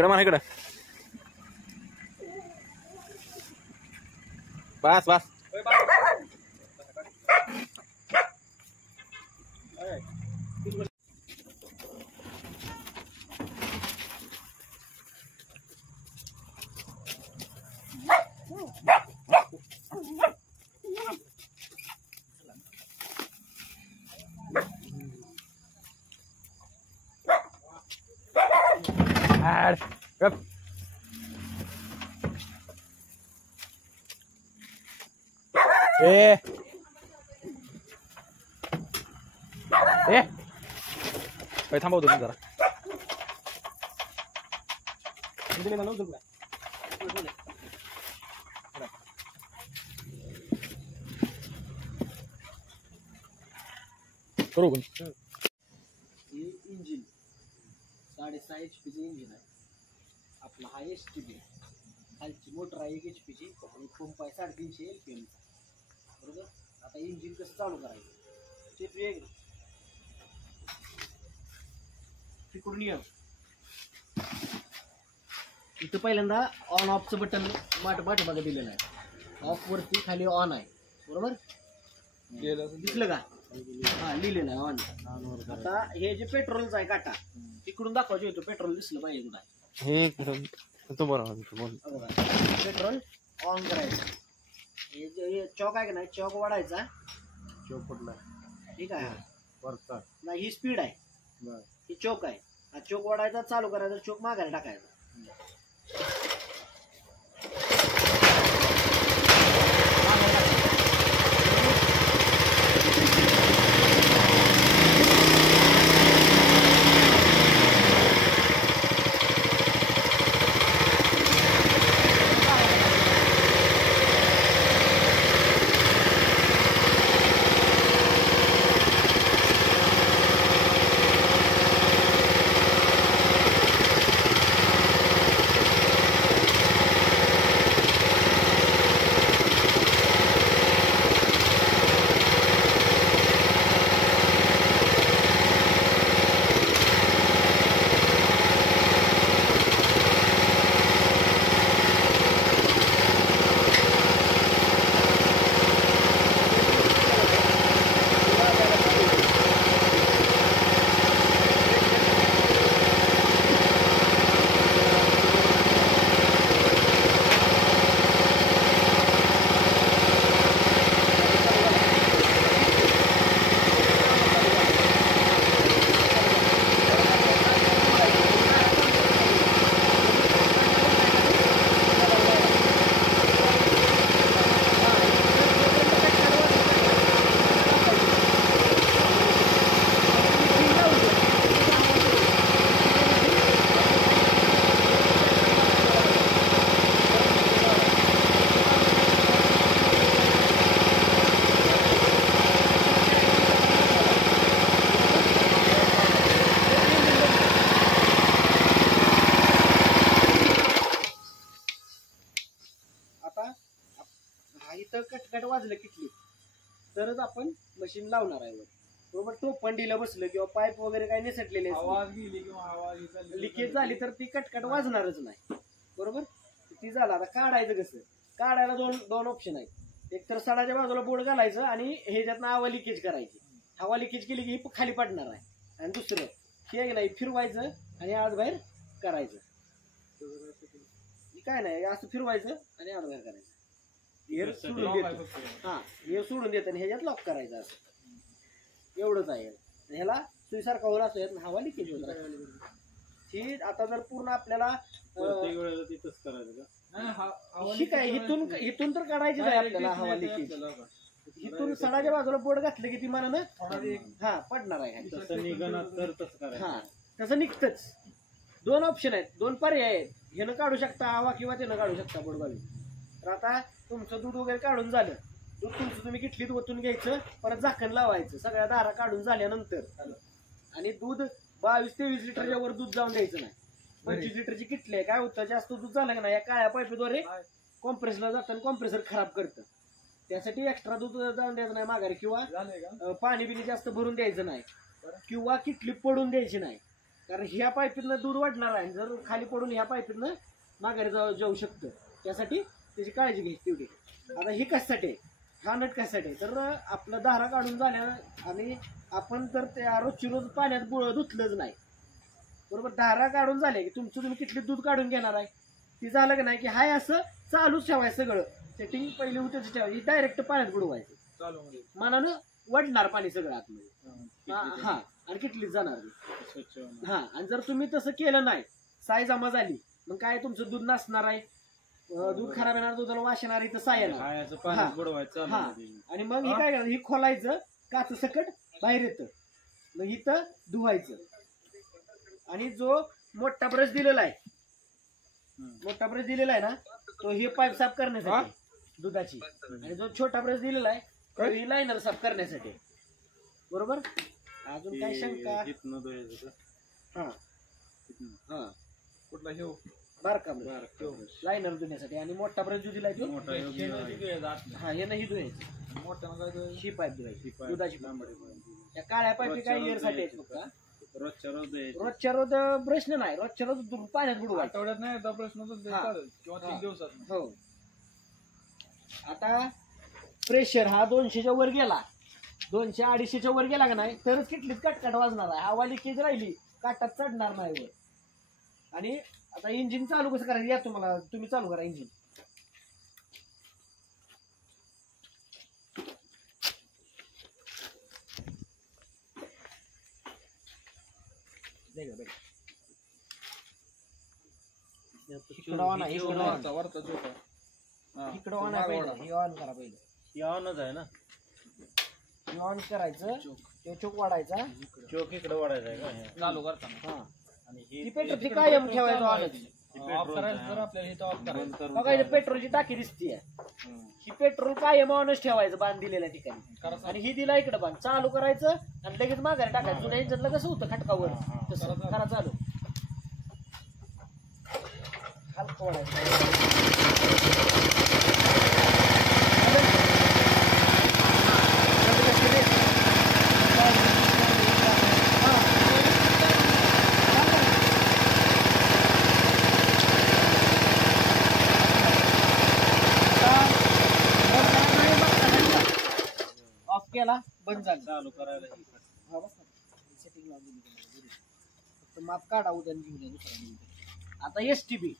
इकडं म्हणा इकडं. बस बस. Gấp. Phải thăm bao giờ rồi. Ini mana udah bukan? करू पण हे इंजिन 6.5 HP चं इंजिन आहे आपला. हा STB खालची मोटर आहे 1 HP ची आणि पंप आहे 350 LPM बरोबर. आता इंजिन कसं चालू करायचं ते तू एक तिकडून ये. इथं पहिल्यांदा ऑन ऑफचं बटन पाठीमागे दिलेलं आहे. ऑफ वरती खाली ऑन आहे बरोबर. दिसलं का? हा लिहिलेलं आहे ऑन. आता हे जे पेट्रोलचं आहे काटा तिकडून दाखवायचं होतं. पेट्रोल दिसलं पाहिजे कुठं हे तो बरोबर. पेट्रोल ऑन करायचं. हे चॉक आहे का नाही चॉक वाढायचा. चोक कुठला? ठीक आहे वरचा नाही ही स्पीड आहे. ही चोक आहे. हा चोक वाढायचा चालू करायचा चोक मागायला टाकायचा. कटकट वाजलं किटली तरच आपण मशीन लावणार आहे बरोबर. टोपंडीला बसलं किंवा पाईप वगैरे काही निसटलेले लिकेज झाली तर ती कटकट वाजणारच नाही बरोबर. ती झालं. आता काढायचं कसं? काढायला दोन ऑप्शन आहेत. एक तर सडाच्या बाजूला बोर्ड घालायचं आणि ह्याच्यातनं हवा लिकेज करायची. हवा लिकेज केली की ही खाली पडणार आहे. आणि दुसरं हे नाही फिरवायचं आणि आज बाहेर करायचं. काय नाही असं फिरवायचं आणि आज बाहेर करायचं. एअर सोडून देतो. हा एअर सोडून देत आणि ह्याच्यात लॉक करायचं असं एवढंच आहे. ह्याला सुईसारखा होईल असं हवा लिकेज होत राहील. ही आता जर पूर्ण आपल्याला ठीक आहे इथून तर काढायचीच आहे आपल्याला हवा लिकेज. इथून सडाच्या बाजूला बोर्ड घातलं की ती मनानं हा पडणार आहे. हा तसं निघतच. दोन ऑप्शन आहेत. दोन पर्याय आहेत. ह्यानं काढू शकता हवा किंवा त्यानं काढू शकता बोर्ड घालून. तर आता तुमचं दूध वगैरे काढून झालं. दूध तुमचं तुम्ही किटलीत ओतून घ्यायचं. परत झाकण लावायचं सगळ्या दारा काढून झाल्यानंतर. आणि दूध 22-23 लिटरच्या वर दूध जाऊन द्यायचं नाही. 25 लिटरची किटली आहे. काय होतं जास्त दूध झालं का नाही या काळ्या पाईपद्वारे कॉम्प्रेसरला जातं आणि कॉम्प्रेसर खराब करतं. त्यासाठी एक्स्ट्रा दूध जाऊन द्यायचं नाही माघारी किंवा पाणी बिनी जास्त भरून द्यायचं नाही किंवा किटली पडून द्यायची नाही. कारण ह्या पाईपीतनं दूध वाढणार आहे, जर खाली पडून ह्या पाईपीतनं माघारी जाऊ शकतं, त्यासाठी त्याची काळजी घ्यायची तेवढी. आता ही कशासाठी आहे? हा नट कशासाठी आहे? तर आपलं दारा काढून झाल्या आणि आपण तर त्या रोजची रोज पाण्यात धुतलंच नाही बरोबर, दारा काढून झाले की तुमचं तुम्ही किती दूध काढून घेणार आहे, ती झालं की नाही की हाय असं चालूच ठेवायचं सगळं, सेटिंग पहिली होती ठेवायची, डायरेक्ट पाण्यात बुडवायचं, मनानं वडणार पाणी सगळं आतमध्ये. हा आणि किटलीच जाणार. हा आणि जर तुम्ही तसं केलं नाही, साय जमा झाली, मग काय तुमचं दूध नसणार आहे, दूध खराब येणार, दुधाला वास येणार, इथं साय येणार. हा आणि मग हे काय करायचं, ही खोलायचं, काच सकट बाहेर येतं, मग इथं धुवायचं. आणि जो मोठा ब्रश दिलेला आहे, मोठा ब्रश दिलेला आहे ना, तो हे पाईप साफ करण्यासाठी दुधाची, आणि जो छोटा ब्रश दिलेला आहे तो ही लाईनर साफ करण्यासाठी. बरोबर. अजून काय शंका? हा हा कुठला हे बारका लाईनर धुण्यासाठी, आणि मोठा ब्रश जो दिलाय तो हा हे नाही धुवायचं, मोठा ही पाईप धुवायची दुधाची. त्या काळ्या पाईपी काय एअर साठी आहेत फक्त, रोजच्या रोज ब्रश नाही, रोजच्या रोज पाण्यात बुडवा, आठवड्यात नाही एकदा प्रश्न किंवा 3 दिवसात. हो. आता प्रेशर हा 200च्या वर गेला, 200-250च्या वर गेला का नाही, तरच किटलीत कटकट वाजणार आहे, हवा लिकेज राहिली काटात चढणार नाही वर. आणि आता इंजिन चालू कसं करायचं या तुम्हाला, तुम्ही चालू करा इंजिन. इकडं ऑन आहे, इकडं ऑन आहे, पहिलं हे ऑन करा, पहिलं हे ऑनच आहे ना, हे ऑन करायचं, ते चोक वाढायचा, चोक इकडे वाढायचा आहे का चालू करताना. हा आणि ती पेट्रोलची कायम ठेवायचं ऑनच. बघा इथे पेट्रोलची टाकी दिसतीये, ही पेट्रोल कायम ऑनच ठेवायचं बांध दिलेल्या ठिकाणी, आणि ही दिला इकडे बांध, चालू करायचं आणि लगेच माघारी टाकायचं. जुन्या इंजनला कसं होतं खटकावर, तसं करा चालू. हलकं वाढायचं. ऑफ केला, बंद झालं, चालू करायला सेटिंग लावून माप काढा उद्या घेऊन. आता STB